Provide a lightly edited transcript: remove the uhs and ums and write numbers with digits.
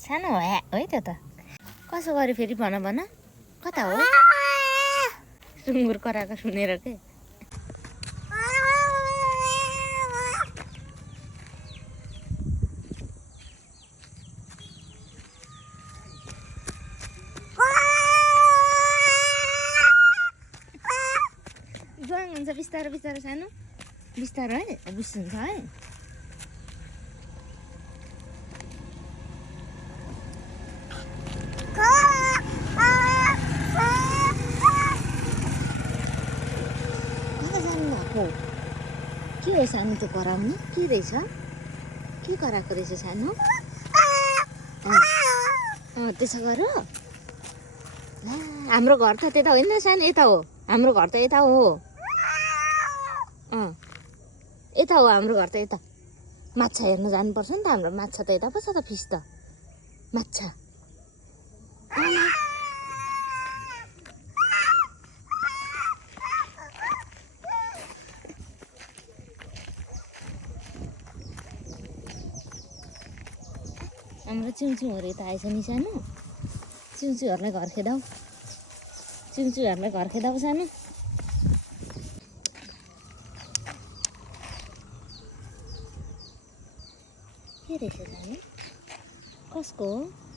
सानो हो है त्यो त कसो गऱ्यो फेरि भन भन कता हो सुँगुर कराएको सुनेर के ज्वाङ हुन्छ बिस्तारो बिस्तारो सानो बिस्तारो है बिस हुन्छ है के हो सानो त्यो कराउनु के रहेछ के कराएको रहेछ सानो त्यसो गर हाम्रो घर त त्यता होइन सानो यता हो हाम्रो घर त यता हो यता हो हाम्रो घर त यता माछा हेर्न जानुपर्छ नि त हाम्रो माछा त यता पो छ त फिस त माछा हाम्रो चिउचिउहरू यता आएछ नि सानो चिउचिउहरूलाई घर खेदाऊ चिउचिउहरूलाई घर खेदाऊ सानो के रहेछ सानो कसको हो